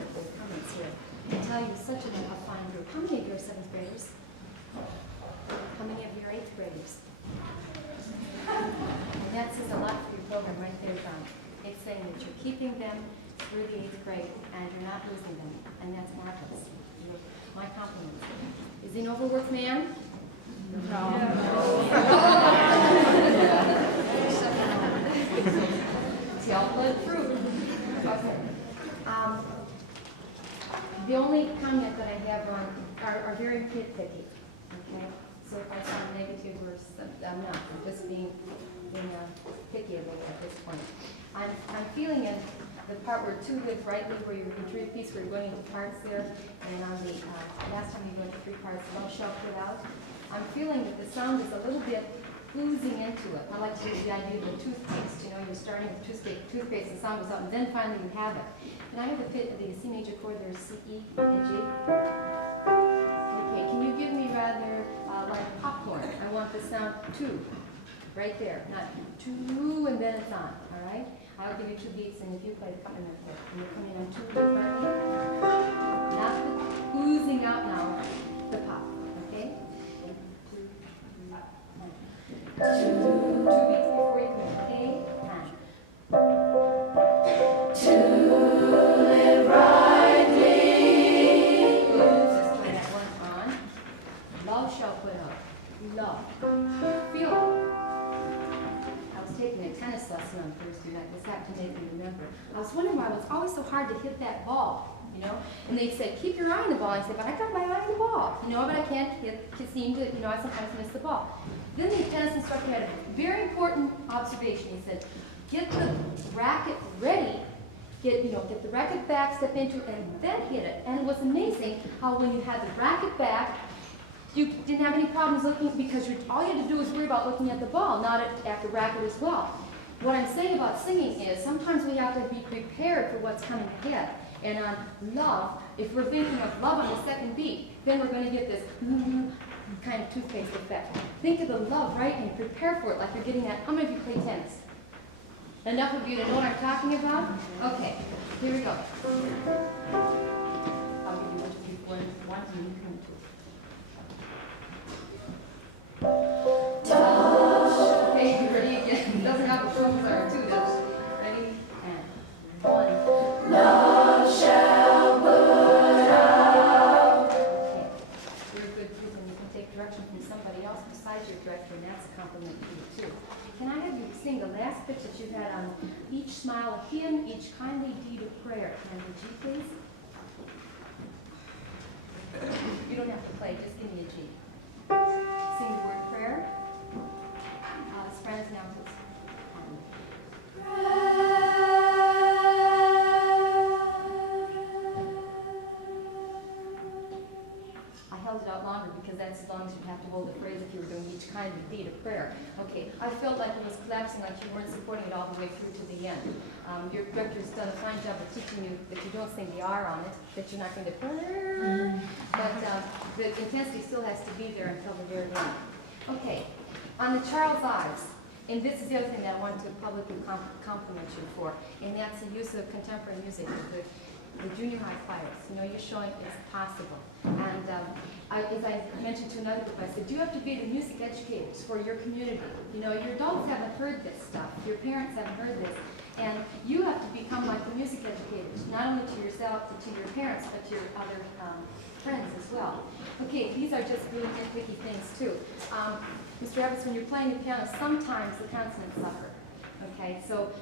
the comments here and tell you such a fine group. How many of you are 7th graders? How many of you are 8th graders? And that says a lot for your program right there, John. It's saying that you're keeping them through the 8th grade and you're not losing them, and that's marvelous. My compliments. Is he an overworked man? No. See, all blood fruit. Okay. The only comment that I have on are very nitpicky. Okay. So if I sound negative or something, I'm not. I'm just being picky at this point. I'm feeling in the part where 2 live rightly, where you're in 3 piece, where you're going into parts there, and on the last time you went to 3 parts, thou shalt put out. I'm feeling that the sound is a little bit oozing into it. I like to use the idea of the toothpaste. You know, you're starting with toothpaste, the sound goes out, and then finally you have it. Can I have the C major chord? There's C, E, and G. Okay, can you give me rather like popcorn? I want the sound 2, right there, not 2 and then it's on. All right. I'll give you 2 beats, and if you play the accompaniment there, and you're coming on 2 beats, not the oozing out now, the pop. Okay. 2 beats before you come in. Okay. To live rightly. Just try that one on. Love shall put up. Love. Feel. I was taking a tennis lesson on Thursday night. This happened to make me remember. I was wondering why it was always so hard to hit that ball, you know? And they said, keep your eye on the ball. I said, but I got my eye on the ball, you know, but I can't seem to, you know, I sometimes miss the ball. Then the tennis instructor had a very important observation. He said, get the racket ready, get the racket back, step into it, and then hit it. And it was amazing how when you had the racket back, you didn't have any problems looking, because all you had to do was worry about looking at the ball, not at the racket as well. What I'm saying about singing is sometimes we have to be prepared for what's coming ahead. And on love, if we're thinking of love on the 2nd beat, then we're going to get this kind of toothpaste effect. Think of the love, right, and prepare for it like you're getting that. How many of you play tennis? Enough of you to know what I'm talking about? Okay, here we go. I'll give you one, and you can do. Okay, you ready again? It doesn't have the phones are too, does it? Ready? And 1. Love shall put out. Okay. You're a good kid, and you can take direction from somebody else besides your director, and that's a compliment to you too. Can I have you sing the last pitch that you had on each smile a hymn, each kindly deed of prayer? Can the G, please? You don't have to play, just give me a G. Sing the word prayer. Sopranos now, please. I held it out longer because that's as long as you'd have to hold the phrase if you were doing each kind of deed of prayer. Okay, I felt like it was collapsing, like you weren't supporting it all the way through to the end. Your director's done a fine job of teaching you that you don't sing the R on it, that you're not going to but the intensity still has to be there until the very end. Okay, on the Charles Ives, and this is the other thing that I want to publicly compliment you for, and that's the use of contemporary music with the junior high choirs. You know, you're showing it's possible. And as I mentioned to another group, I said, you have to be the music educators for your community. You know, your adults haven't heard this stuff. Your parents haven't heard this. And you have to become like the music educators, not only to yourself, to your parents, but to your other friends as well. Okay, these are just really nitpicky things too. Mr. Abitz, when you're playing the piano, sometimes the consonants suffer. Okay, so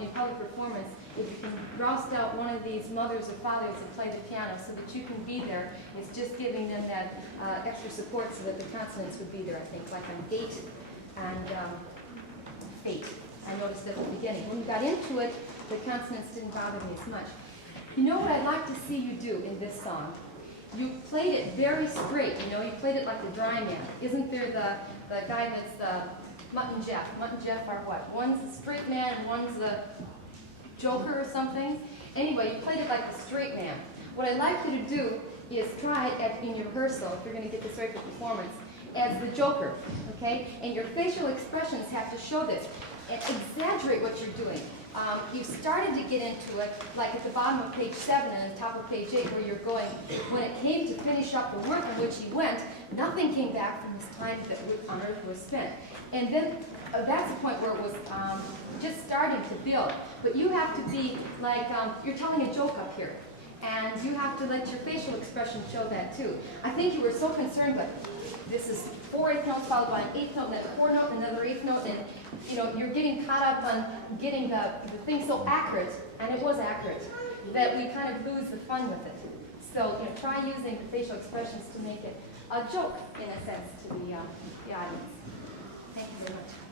in public performance, if you can roust out one of these mothers or fathers that play the piano so that you can be there, it's just giving them that extra support so that the consonants would be there, I think, like on gate and fate. I noticed at the beginning. When you got into it, the consonants didn't bother me as much. You know what I'd like to see you do in this song? You played it very straight, you know, you played it like the dry man. Isn't there the guy that's Mutt and Jeff? Mutt and Jeff are what? One's a straight man and one's a joker or something. Anyway, you played it like the straight man. What I'd like you to do is try it in your rehearsal, if you're going to get this right for performance, as the joker, okay? And your facial expressions have to show this. And exaggerate what you're doing. You started to get into it, like at the bottom of page 7 and the top of page 8 where you're going. When it came to finish up the work on which he went, nothing came back from his time that on earth was spent. And then that's the point where it was just starting to build. But you have to be like, you're telling a joke up here. And you have to let your facial expression show that too. I think you were so concerned with this is 4 eighth notes followed by an eighth note, and then a 4 note, and another eighth note, and you know, you're getting caught up on getting the thing so accurate, and it was accurate, that we kind of lose the fun with it. So you know, try using the facial expressions to make it a joke, in a sense, to the audience. Thank you very much.